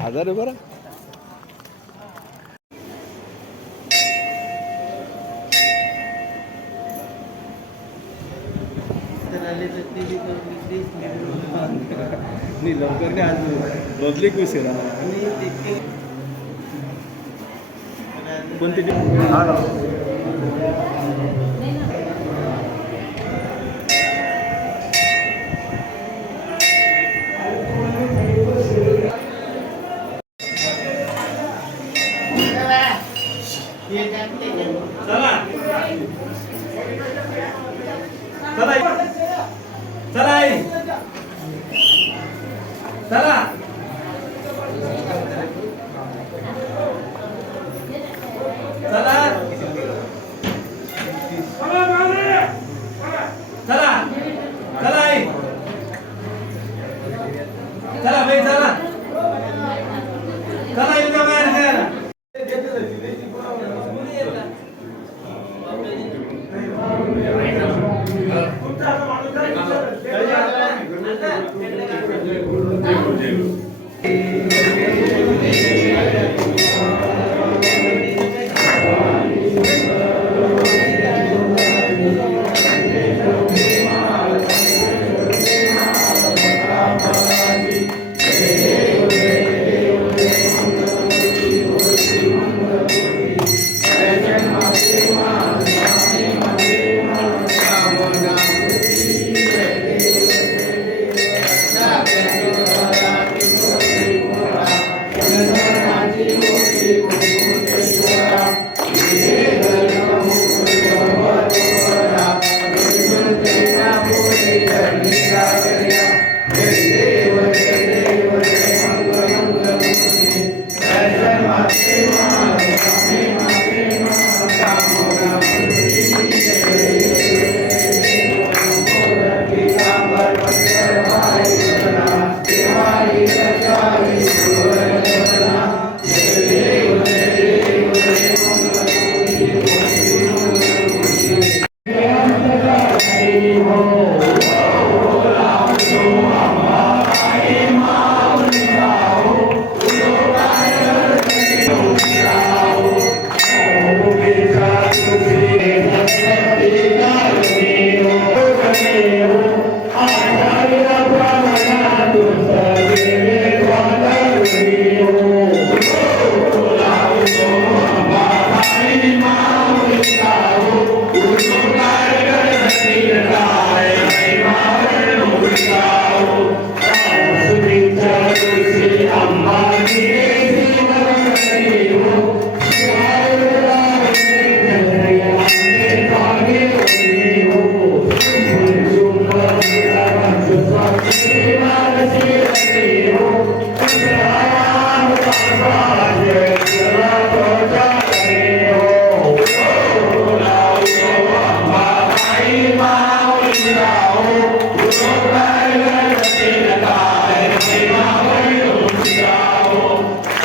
हजार आहे बरं. नाही लवकर नाही आज बदली उशिरा कोणती? Obrigado.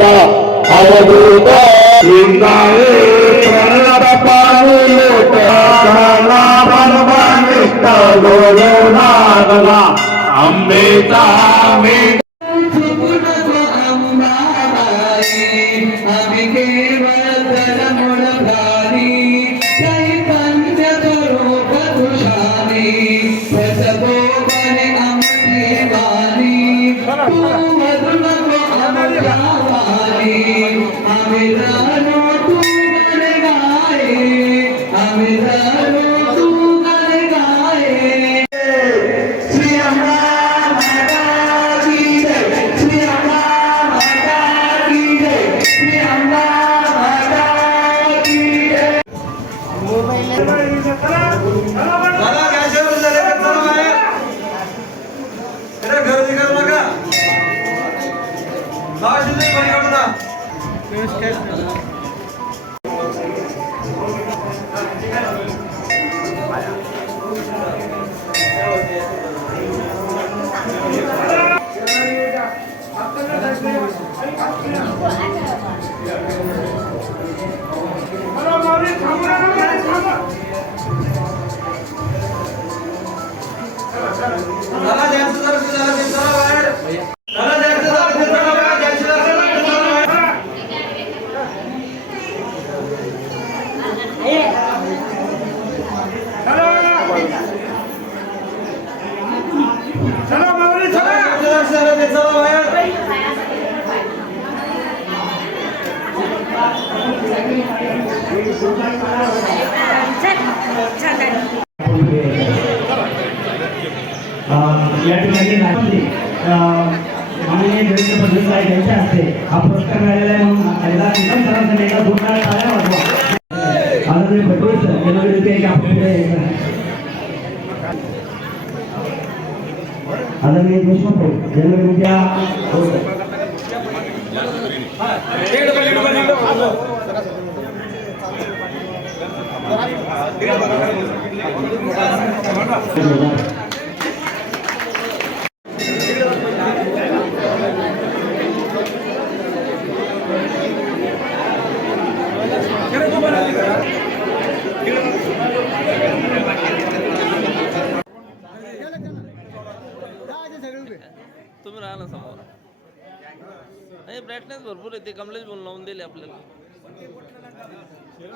பாபா அவதூதா இந்தாலே பிரணவ பாணியோட கலாபனவனிட்டாலோ நாகலா आम्ही या ठिकाणी माननीय देवेंद्र फडणवीस साहेब यांच्या हस्ते हा. पुरस्कार मिळालेला आहे म्हणून एकदा एकदा दोन वेळा टाळ्या वाजवा आदरणीय फडणवीस यांना विनंती आहे की आदरणीय देशमुख यांना विनंती तुम्ही राहा ना समोर. नाही ब्राईटनेस भरपूर आहे ते कमलेश बोल लावून दिले आपल्याला. आणि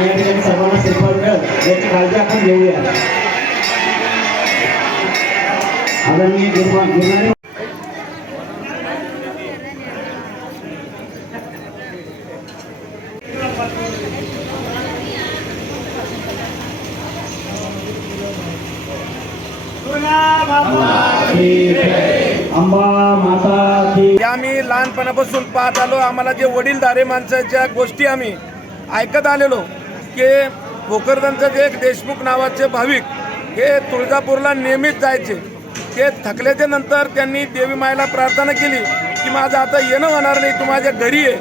या ठिकाणी सर्वांना श्रीफळ याची काळजी आपण घेऊया आदरणीय अंबा माता की आम्ही लहानपणापासून पाहत आलो. आम्हाला जे वडीलधारे माणसाच्या गोष्टी आम्ही ऐकत आलेलो की भोकरदनचं जे एक देशमुख नावाचे भाविक हे तुळजापूरला नेहमीच जायचे. ते थकल्याच्या नंतर त्यांनी देवी मायेला प्रार्थना केली की माझं आता येणं होणार नाही तू माझ्या घरी आहे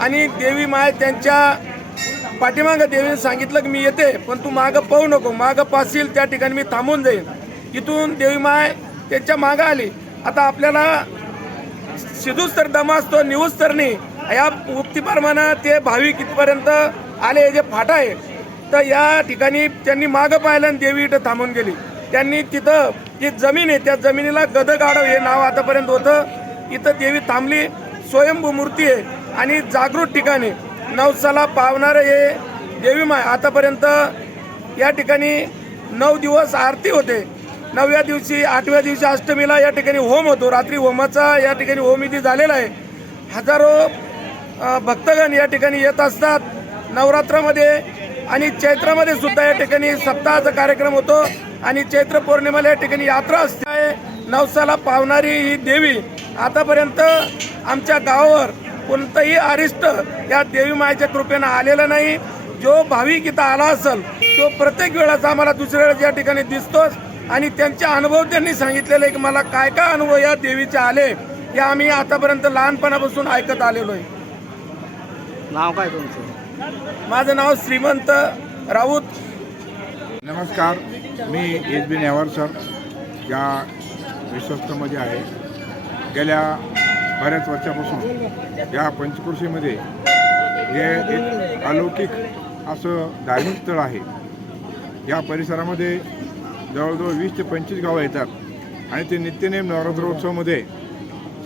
आणि देवी माय त्यांच्या पाठीमागं देवीने सांगितलं की मी येते पण तू मागं पाहू नको. मागं पासील त्या ठिकाणी मी थांबून जाईन. इथून देवी माय त्यांच्या मागं आली. आता आपल्याला शिजूच तर दम असतो निवूच तर नाही या उक्तीप्रमाणे ते भाविक इथपर्यंत आले जे फाटा आहे तर या ठिकाणी त्यांनी मागं पाहिलं आणि देवी इथं थांबून गेली. त्यांनी तिथं जी जमीन आहे त्या जमिनीला गदगाडव हे नाव आतापर्यंत होतं. इथं देवी थांबली स्वयंभू मूर्ती आहे आणि जागृत ठिकाणी नवसाला पावणारं हे देवी माय आतापर्यंत या ठिकाणी नऊ दिवस आरती होते. नवव्या दिवशी आठव्या दिवशी अष्टमीला या ठिकाणी होम होतो. रात्री होमाचा या ठिकाणी होम इथे झालेला आहे. हजारो भक्तगण या ठिकाणी येत असतात. नवरात्रामध्ये आणि चैत्रामध्ये सुद्धा या ठिकाणी सप्ताहाचा कार्यक्रम होतो. आणि चैत्र पौर्णिमेला या ठिकाणी यात्रा असते. नवसाला पावणारी ही देवी आतापर्यंत आमच्या गावावर कोणतंही अरिष्ट या देवी मायेच्या कृपेनं आलेलं नाही. जो भाविक इथं आला असेल तो प्रत्येक वेळेस आम्हाला दुसऱ्या वेळेस या ठिकाणी दिसतोच. आणि त्यांचे अनुभव त्यांनी सांगितलेले आहे की मला काय काय अनुभव या देवीचे आले हे आम्ही आतापर्यंत लहानपणापासून ऐकत आलेलो आहे. नाव काय तुमचं? माझं नाव श्रीमंत राऊत. नमस्कार मी एस बी नेवार सर या विश्वस्तमध्ये आहे. गेल्या बऱ्याच वर्षापासून या पंचकृषीमध्ये हे एक अलौकिक असं धार्मिक स्थळ आहे. या परिसरामध्ये जवळजवळ वीस ते पंचवीस गावं येतात. आणि ते नित्यनेम नवरात्रोत्सवामध्ये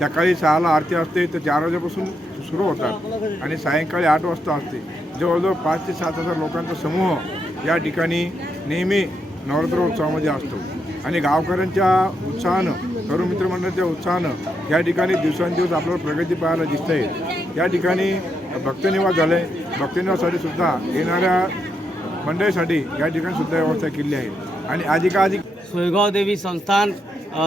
सकाळी सहाला आरती असते तर चार वाजेपासून सुरू होतात. आणि सायंकाळी आठ वाजता असते. जवळजवळ पाच ते सात हजार लोकांचा समूह या ठिकाणी नेहमी नवरात्रोत्सवामध्ये असतो. आणि गावकऱ्यांच्या उत्साहानं तरुण मित्रमंडळाच्या उत्साहानं या ठिकाणी दिवसेंदिवस आपल्याला प्रगती पाहायला दिसत. आहे या ठिकाणी भक्तनिवास झाले. भक्तनिवासासाठी सुद्धा येणाऱ्या मंडळीसाठी या ठिकाणी सुद्धा व्यवस्था केली आहे. आणि अधिकाधिक सोयगाव देवी संस्थान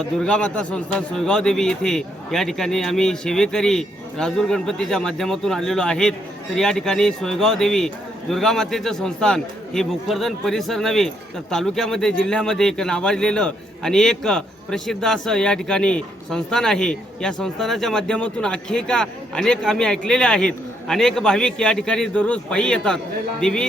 दुर्गामाता संस्थान सोयगाव देवी येथे या ठिकाणी आम्ही सेवेकरी राजूर गणपतीच्या माध्यमातून आलेलो आहेत. तर या ठिकाणी सोयगाव देवी दुर्गामातेचं संस्थान हे भोकरदन परिसर नव्हे तर तालुक्यामध्ये जिल्ह्यामध्ये एक नावाजलेलं आणि एक प्रसिद्ध असं या ठिकाणी संस्थान आहे. या संस्थानाच्या माध्यमातून आख्यायिका अनेक आम्ही ऐकलेल्या आहेत. अनेक भाविक या ठिकाणी दररोज पायी येतात. देवी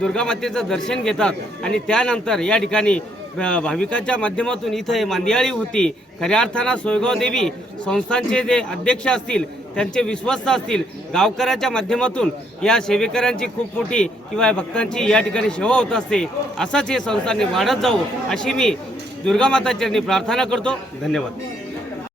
दुर्गामातेचं दर्शन घेतात. आणि त्यानंतर या ठिकाणी भाविकांच्या माध्यमातून इथं मांदियाळी होती. खऱ्या अर्थानं सोयगाव देवी संस्थांचे जे अध्यक्ष असतील त्यांचे विश्वस्त असतील गावकऱ्याच्या माध्यमातून या सेवेकऱ्यांची खूप मोठी किंवा भक्तांची या ठिकाणी सेवा होत असते. असंच हे संस्थांनी वाढत जाऊ अशी मी दुर्गामाता चरणी प्रार्थना करतो. धन्यवाद.